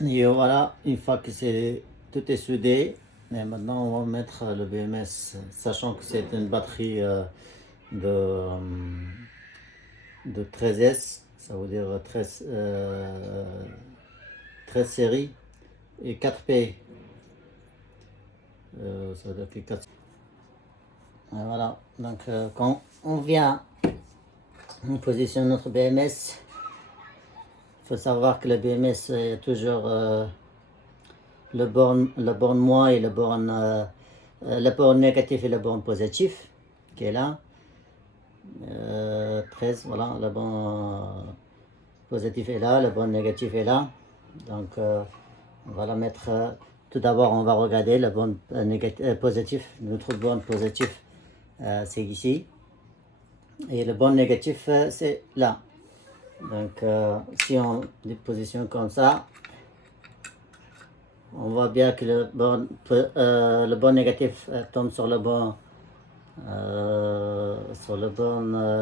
Et voilà, une fois que tout est soudé, et maintenant on va mettre le BMS, sachant que c'est une batterie de, euh, de 13S, ça veut dire 13 séries et 4P. Ça veut dire que 4. Et voilà, donc quand on vient, on positionne notre BMS. Il faut savoir que le BMS est toujours la borne moins et la borne négative et la borne positive qui est là. 13, voilà, la borne positive est là, la borne négative est là. Donc on va la mettre. Tout d'abord, on va regarder la borne positive. Notre borne positive, c'est ici. Et la borne négative, c'est là. Donc si on les positionne comme ça, on voit bien que le borne négatif tombe sur le borne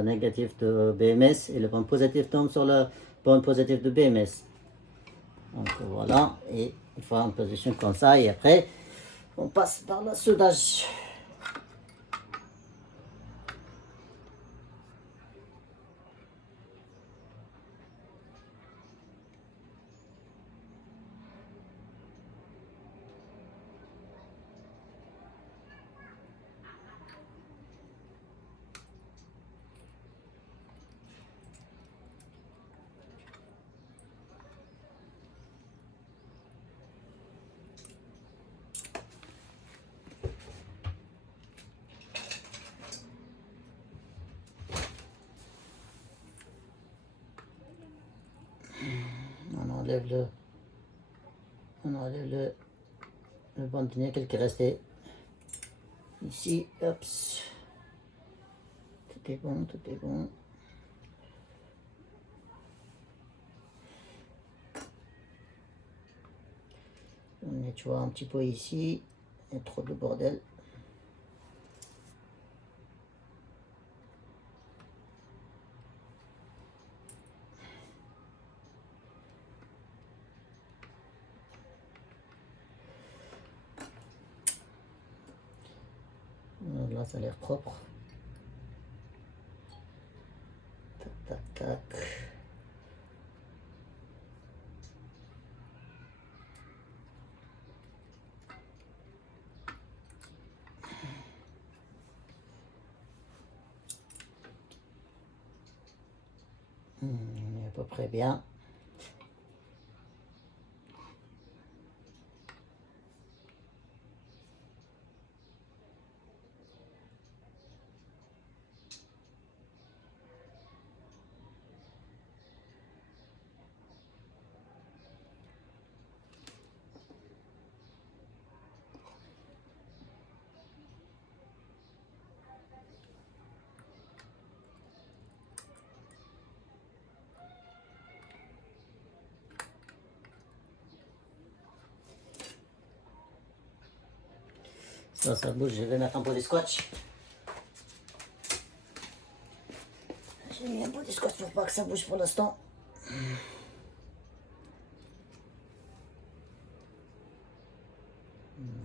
négatif de BMS et le borne positif tombe sur le borne positif de BMS. Donc voilà, et une fois en position comme ça, et après, on passe par le soudage. On enlève le banc de nickel qui est resté ici. Hop. Tout est bon, tout est bon. On nettoie un petit peu ici. Il y a trop de bordel. Là, ça a l'air propre. Tac, tac, tac. On est à peu près bien. Ça bouge. Je vais mettre un peu de scotch. J'ai mis un peu de scotch pour pas que ça bouge pour l'instant.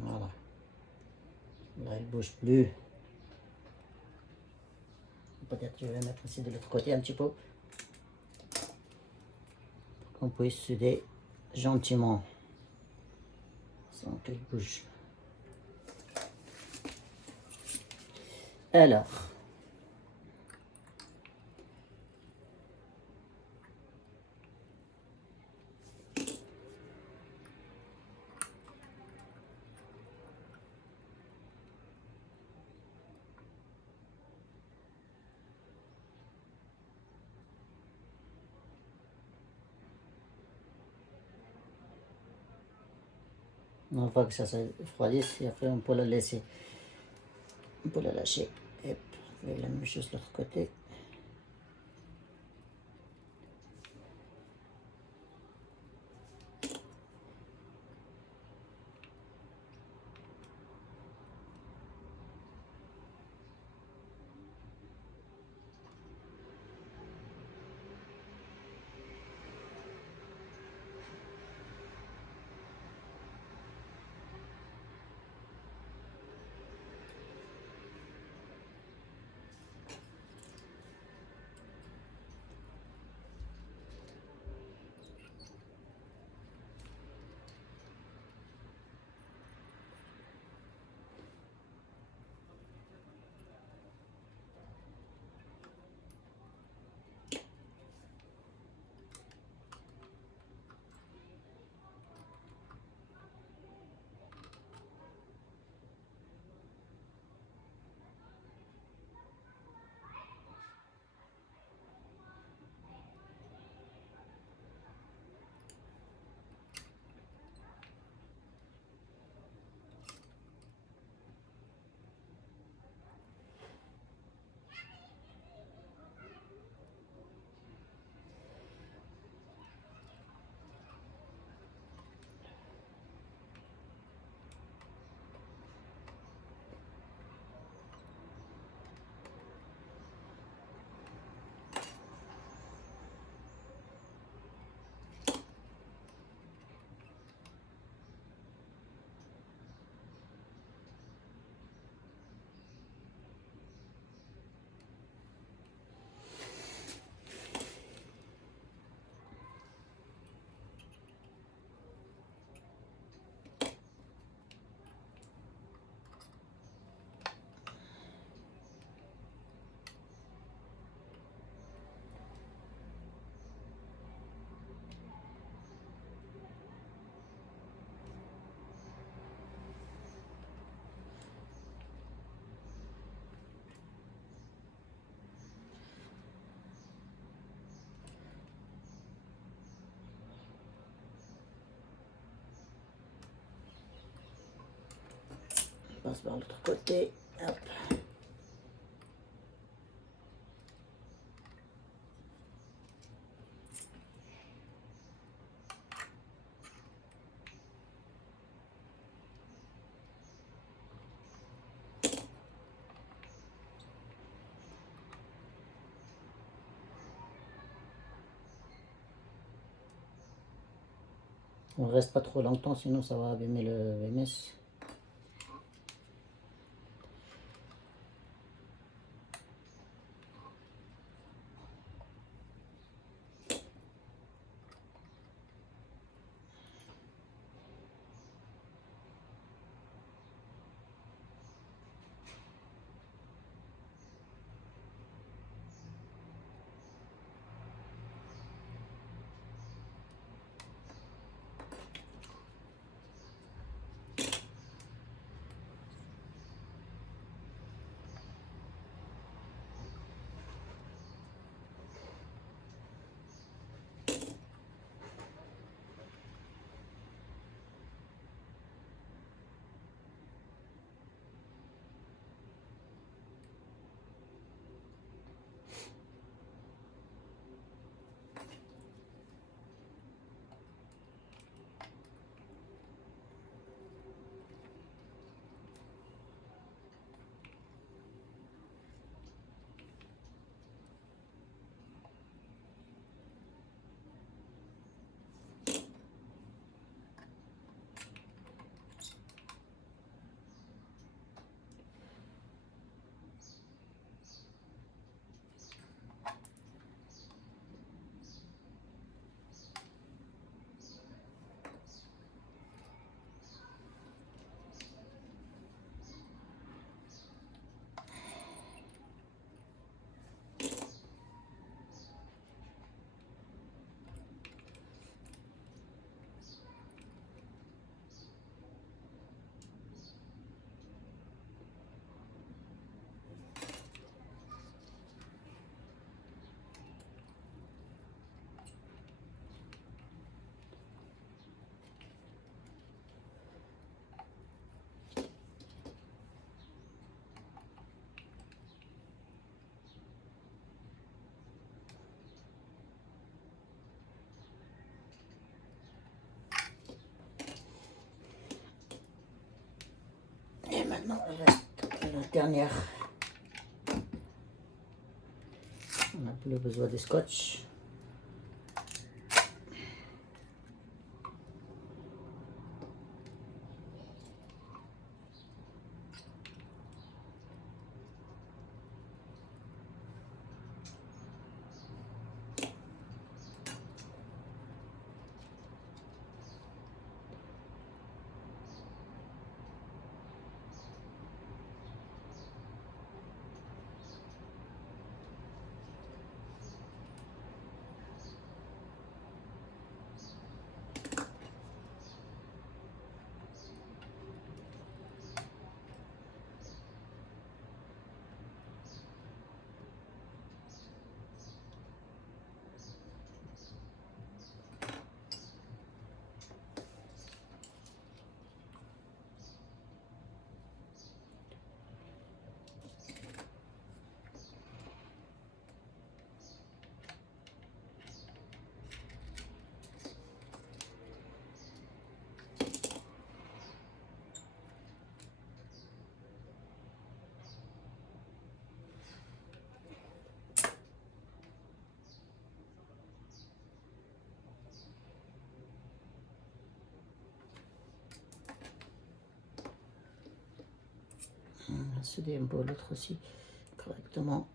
Voilà. Là, il bouge plus. Peut-être que je vais mettre aussi de l'autre côté un petit peu. Pour qu'on puisse souder gentiment. Sans qu'il bouge. Alors. Une fois que ça se refroidisse, et après on peut la laisser. On peut la lâcher. Et la même chose de l'autre côté. passe par l'autre côté. Hop. On ne reste pas trop longtemps, sinon ça va abîmer le VMS. Et maintenant, la dernière. On n'a plus besoin de scotch. On va souder un peu l'autre aussi correctement.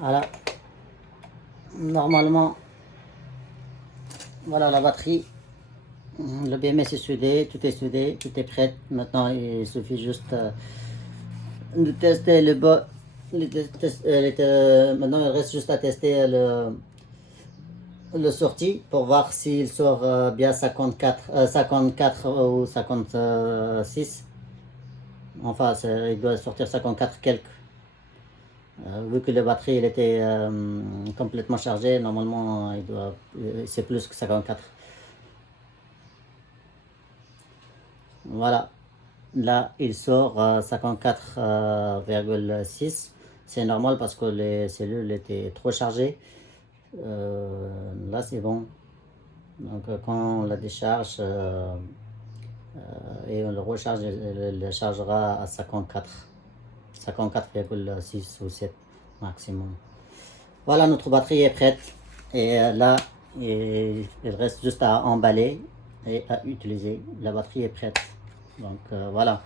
Voilà. Normalement, voilà la batterie. Le BMS est soudé, tout est soudé, tout est prêt. Maintenant, il suffit juste de tester le bas. Maintenant, il reste juste à tester le sorti pour voir s'il sort bien 54 ou 56. Enfin, il doit sortir 54 quelques. Vu que la batterie elle était complètement chargée, normalement c'est plus que 54. Voilà, là il sort 54,6. C'est normal parce que les cellules étaient trop chargées. Là c'est bon. Donc quand on la décharge et on le recharge, elle le chargera à 54,6 ou 7 maximum. Voilà, notre batterie est prête. Et là, il reste juste à emballer et à utiliser. La batterie est prête. Donc voilà.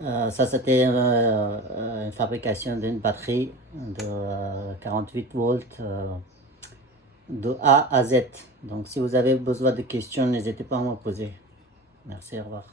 Ça, c'était une fabrication d'une batterie de 48 volts de A à Z. Donc si vous avez besoin de questions, n'hésitez pas à me poser. Merci, au revoir.